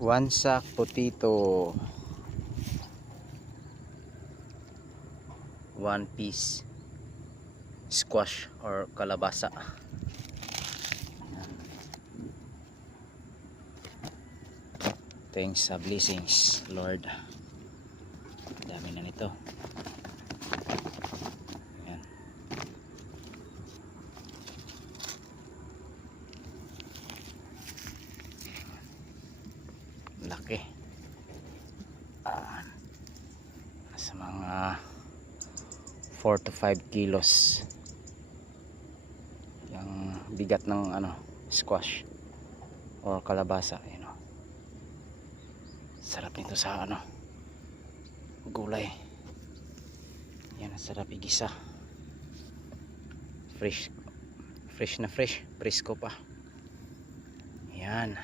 One sack potato, one piece squash or kalabasa. Thanks sa blessings, Lord. Dami na nito. Ayan. Laki. Sa mga 4 to 5 kilos yung bigat ng squash or kalabasa. Sarap nito sa gulay. Yan, sarap igisa. Fresh na fresh, presko pa. Yan.